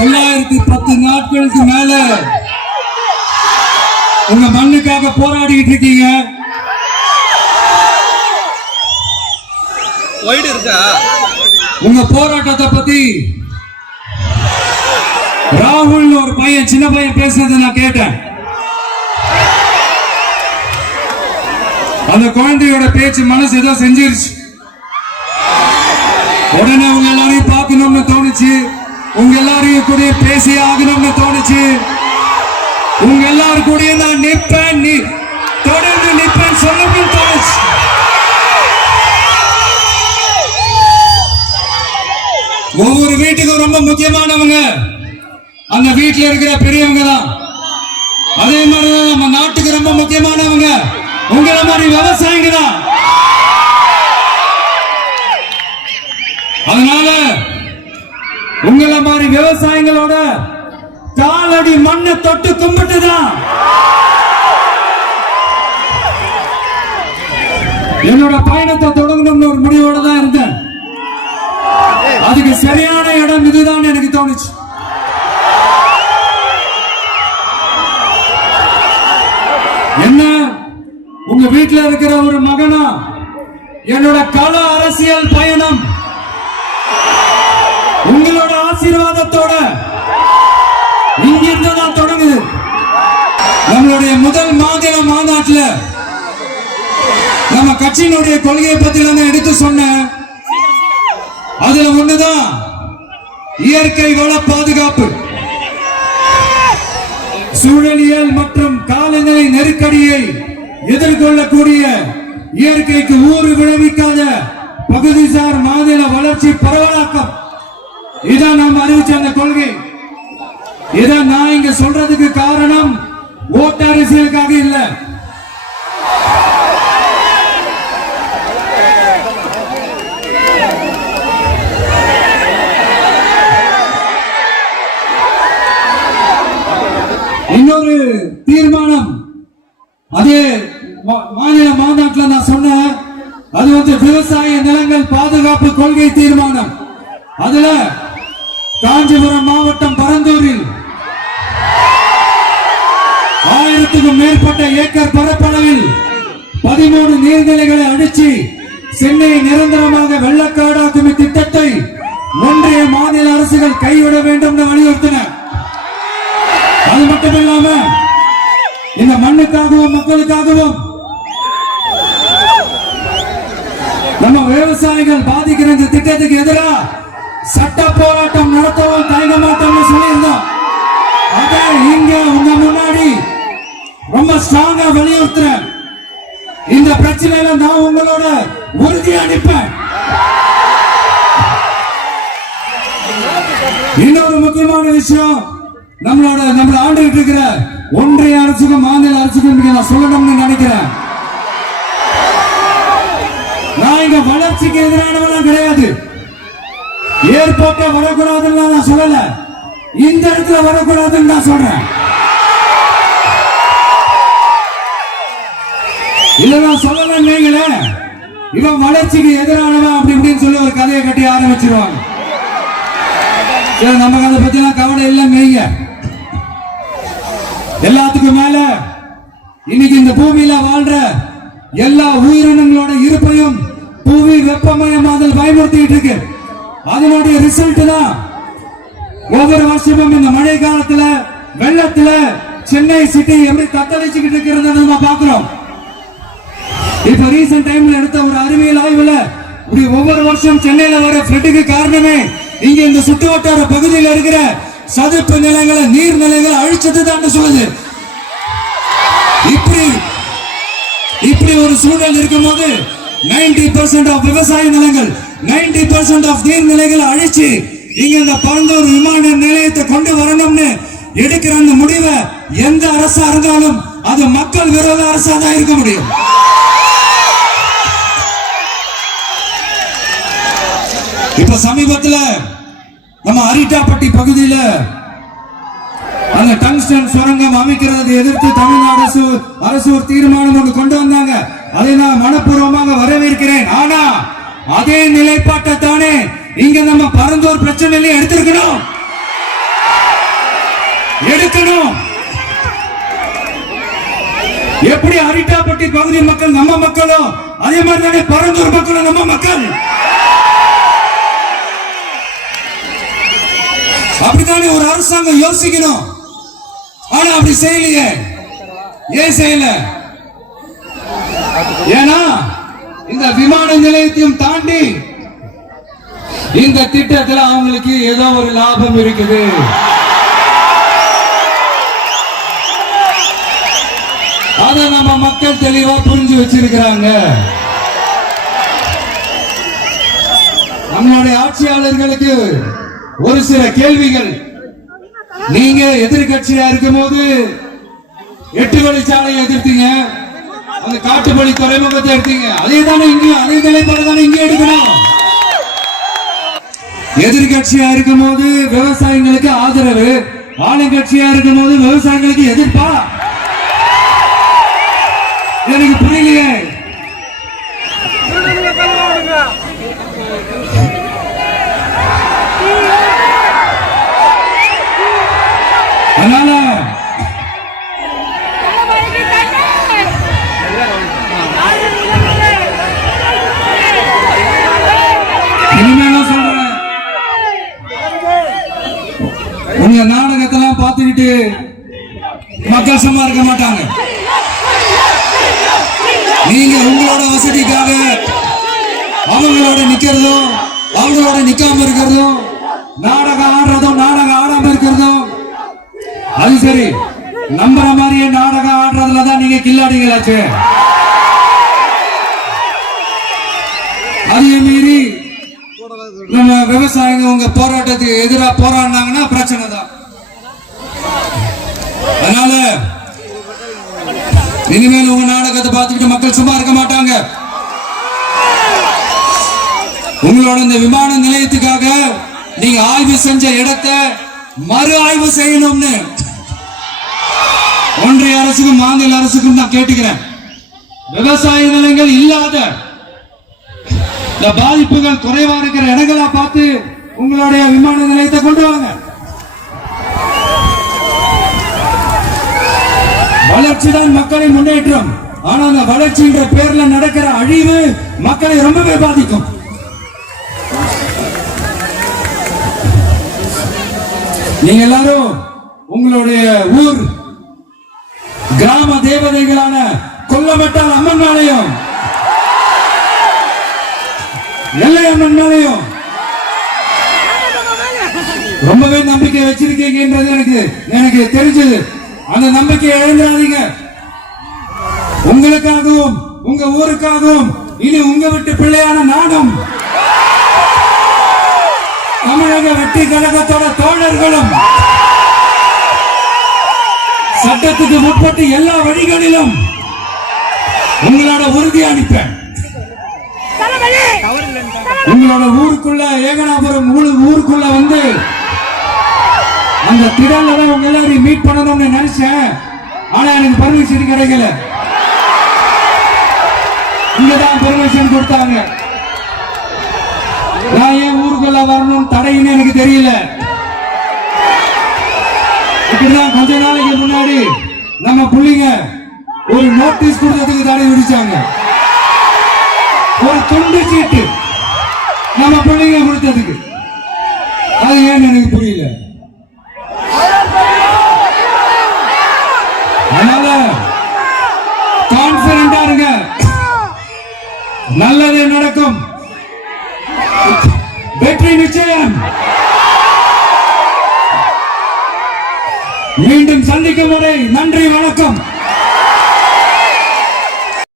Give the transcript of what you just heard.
910 நாட்களுக்கு மேல உங்க மண்ணுக்காக போராடிட்டு இருக்கீங்க. உங்க போராட்டத்தை பத்தி ராகுல் ஒரு பையன், சின்ன பையன் பேசுறதை நான் கேட்டேன். அந்த குழந்தையோட பேச்சு மனசு ஏதோ செஞ்சிருச்சு. உடனே உங்க எல்லாரையும் பார்க்கணும்னு தோணுச்சு, உங்க எல்லாரையும் கூட பேசி ஆகணும்னு தோணுச்சு. உங்க எல்லாரும் கூட நான் நிற்பேன், தொடர்ந்து நிற்பேன் சொல்லணும்னு தோணுச்சு. ஒவ்வொரு வீட்டுக்கும் ரொம்ப முக்கியமானவங்க அந்த வீட்டுல இருக்கிற பெரியவங்க தான். அதே மாதிரிதான் நம்ம நாட்டுக்கு ரொம்ப முக்கியமானவங்க உங்களை மாதிரி விவசாயிங்க தான். அதனால உங்களை மாதிரி விவசாயிகளோட காலடி மண்ணை தொட்டு கும்பிட்டுதான் என்னோட பயணத்தை தொடங்கணும்னு ஒரு முடிவோட தான் இருந்தேன். அதுக்கு சரியான இடம் இதுதான் எனக்கு தோணுச்சு. என்ன, உங்க வீட்டுல இருக்கிற ஒரு மகனா என்னோட கள அரசியல் பயணம் உங்களோட ஆசீர்வாதத்தோட இங்கிருந்து தான் தொடங்குது. நம்மளுடைய முதல் மாநில மாநாட்டில் நம்ம கட்சியினுடைய கொள்கையை பத்தி எடுத்து சொன்ன அதுல ஒண்ணுதான் இயற்கை வள பாதுகாப்பு. சூழலியல் மற்றும் காலநிலை நெருக்கடியை எதிர்கொள்ளக்கூடிய இயற்கைக்கு ஊறு விளைவிக்காத பகுதிசார் மாநில வளர்ச்சி பரவலாக்கம், இதான் நாம் அறிவிச்ச அந்த கொள்கை. இதை நான் இங்க சொல்றதுக்கு காரணம் ஓட்டு அரசியலுக்காக இல்ல. இன்னொரு தீர்மானம் அதே மாநில மாநாட்டில் நான் சொன்னேன். அது விவசாய நிலங்கள் பாதுகாப்பு கொள்கை தீர்மானம். அதுல காஞ்சிபுரம் மாவட்டம் பரந்தூரில் 1000க்கும் மேற்பட்ட ஏக்கர் பரப்பளவில் 13 நீர்நிலைகளை அடிச்சு சென்னையை நிரந்தரமாக வெள்ளக்காடாக்கும் திட்டத்தை ஒன்றிய மாநில அரசுகள் கைவிட வேண்டும் வலியுறுத்தின. அது மட்டுமில்லாம இந்த மண்ணுக்காகவும் மக்களுக்காகவும் நம்ம விவசாயிகள் பாதிக்கிற இந்த திட்டத்துக்கு எதிராக சட்ட போராட்டம் நடத்தவும் தயங்க மாட்டோம்னு சொல்லியிருந்தோம். அதை இங்க உங்க முன்னாடி ரொம்ப ஸ்ட்ராங்கா வலியுறுத்துறேன். இந்த பிரச்சனையில நான் உங்களோட உறுதி அளிப்பேன். இன்னொரு முக்கியமான விஷயம், நம்மள ஆண்டுகிட்டு இருக்கிற ஒன்றிய அரசுக்கும் மாநில அரசுக்கும் நான் சொல்லணும்னு நினைக்கிறேன். நான் இங்க வளர்ச்சிக்கு எதிரானவெல்லாம் கிடையாது. ஏர்போர்ட்டை வரக்கூடாதுன்னு நான் சொல்லல, இந்த இடத்துல வரக்கூடாதுன்னு நான் சொல்றேன். இல்ல நான் சொல்லலன்னீங்களே, இவன் வளர்ச்சிக்கு எதிரானவன் அப்படி இப்படின்னு சொல்லி ஒரு கதையை கட்டி ஆரம்பிச்சிருவாங்க. நமக்கு அதை பத்தி கவலை இல்லைங்க. எல்லாத்துக்கும் மேல இன்னைக்கு இந்த பூமியில வாழ்ற எல்லா உயிரினங்களோட இருப்பையும் புவி வெப்பமயமாதல் பயமுறுத்திட்டு இருக்கு. அதனுடைய ரிசல்ட் தான் ஒவ்வொரு வருஷமும் இந்த மழை காலத்துல வெள்ளத்துல சென்னை சிட்டி எப்படி தத்தளிச்சுக்கிட்டு இருக்கிறத நம்ம பாக்குறோம். இப்ப ரீசன்ட் டைம்ல எடுத்த ஒரு அறிவியல் ஆய்வுல இப்படி ஒவ்வொரு வருஷம் சென்னையில வர ஃப்ளட்டுக்கு காரணமே இங்க இந்த சுற்று வட்டார பகுதியில் இருக்கிற சதுப்பு நிலங்களை நீர்நிலைகளை அழிச்சது தான் சொல்லுது. இப்படி ஒரு சூழல் இருக்கும் போது 90% ஆஃப் விவசாய நிலங்கள் 90% ஆஃப் நீர்நிலைகளை அழிச்சு இங்க இந்த பரந்தூர் விமான நிலையத்தை கொண்டு வரணும்னு எடுக்கிற அந்த முடிவை எந்த அரசா இருந்தாலும் அது மக்கள் விரோத அரசா தான் இருக்க முடியும். இப்ப சமீபத்துல நம்ம அரிட்டாப்பட்டி பகுதியில அந்த டங்ஸ்டன் சுரங்கம் அமைக்கிறதை எதிர்த்து தமிழ்நாடு அரசு ஒரு தீர்மானம் ஒன்று கொண்டு வந்தாங்க. அதை நான் மனப்பூர்வமாக வரவேற்கிறேன். ஆனா அதே நிலைப்பாட்டை தானே இங்க நம்ம பரந்தூர் பிரச்சனையில எடுத்திருக்கணும். எடுக்கணும். எப்படி அரிட்டாப்பட்டி பகுதி மக்கள் நம்ம மக்களும், அதே மாதிரி தானே பரந்தூர் மக்களும் நம்ம மக்கள். அப்படித்தானே ஒரு அரசாங்கம் யோசிக்கணும். ஆனா அப்படி செய்யலையே. ஏன் செய்யல? ஏன்னா இந்த விமான நிலையத்தையும் தாண்டி இந்த திட்டத்தில் அவங்களுக்கு ஏதோ ஒரு லாபம் இருக்குது. அதை நம்ம மக்கள் தெளிவா புரிஞ்சு வச்சிருக்கிறாங்க. நம்மளுடைய ஆட்சியாளர்களுக்கு ஒரு சில கேள்விகள். நீங்க எதிர்கட்சியா இருக்கும் போது 8 வழிச்சாலையை எதிர்த்தீங்க, அந்த காட்டுப்பள்ளி துறைமுகத்தை எடுத்தீங்க. அதே தானே இங்கேயும், அதே நிலைப்பாடு தானே இங்கே எடுக்கணும். எதிர்கட்சியா இருக்கும் போது விவசாயிகளுக்கு ஆதரவு, ஆளுங்கட்சியா இருக்கும் போது விவசாயிகளுக்கு எதிர்ப்பா? எனக்கு புரியலையே. அதனால இனிமேலும் சொல்றேன், உங்க நாடகத்தெல்லாம் பார்த்துக்கிட்டு மக்கள் சும்மா இருக்க மாட்டாங்க. நீங்க உங்களோட வசதிக்காக அவங்களோட நிக்கிறதும், அவங்களோட நிக்காம இருக்கிறதும், நாடகம் ஆடுறதும், நாடகம் ஆடாம இருக்கிறதும், அது சரி. நம்புற மாதிரியே நாடகம் ஆடுறதுலதான் நீங்க கில்லாடிகளாச்சு. அதையும் மீறி நம்ம விவசாயிங்க உங்க போராட்டத்துக்கு எதிராக போராடினாங்கன்னா பிரச்சனை தான். அதனால இனிமேல் உங்க நாடகத்தை பார்த்துக்கிட்டு மக்கள் சும்மா இருக்க மாட்டாங்க. உங்களோட இந்த விமான நிலையத்துக்காக நீங்க ஆய்வு செஞ்ச இடத்தை மறு ஆய்வு செய்யணும்னு ஒன்றிய அரசுக்கும் மாநில அரசுக்கும் நான் கேட்டுக்கிறேன். விவசாய நிலங்கள் இல்லாத இந்த பாதிப்புகள் குறைவா இருக்கிற இடங்களா பார்த்து உங்களுடைய விமான நிலையத்தை கொண்டு வாங்க. வளர்ச்சி தான் மக்களின் முன்னேற்றம். ஆனா அந்த வளர்ச்சின்ற பேர்ல நடக்கிற அழிவு மக்களை ரொம்பவே பாதிக்கும். நீங்க எல்லாரும் உங்களுடைய ஊர் கிராம தேவதைகளான கொல்லமட்டால் அம்மன் மேலையும் எல்லை அம்மன் மேலையும் ரொம்பவே நம்பிக்கை வச்சிருக்கீங்கன்றது எனக்கு தெரிஞ்சது. அந்த நம்பிக்கையை இழந்துடாதீங்க. உங்களுக்காகவும் உங்க ஊருக்காகவும் இனி உங்க வீட்டு பிள்ளையான நாடும் தமிழக வெற்றி கழகத்தோட தோழர்களும் சட்டத்துக்கு முற்பட்டு எல்லா வழிகளிலும் உங்களோட உறுதி அளிப்பேன். உங்களோட ஊருக்குள்ள ஏகனாபுரம் ஊருக்குள்ள வந்து அந்த திடல்ல தான் உங்க எல்லாரையும் மீட் பண்ணணும்னு நினைச்சேன். ஆனா எனக்கு பர்மிஷன் கிடைக்கல. இங்கதான் பெர்மிஷன் கொடுத்தாங்க. நான் ஏன் ஊருக்குள்ள வரணும் தடைன்னு எனக்கு தெரியல. இப்படிதான் கொஞ்ச நாளைக்கு முன்னாடி நம்ம புள்ளிங்க ஒரு நோட்டீஸ் கொடுத்ததுக்கு தடை விதிச்சாங்க. ஒரு துண்டு சீட்டு நம்ம பிள்ளைங்க கொடுத்ததுக்கு. அது ஏன்னு எனக்கு புரியல. அதனால கான்பிடண்டா இருங்க, நல்லது நடக்கும், வெற்றி நிச்சயம். மீண்டும் சந்திக்கும் வரை நன்றி, வணக்கம்.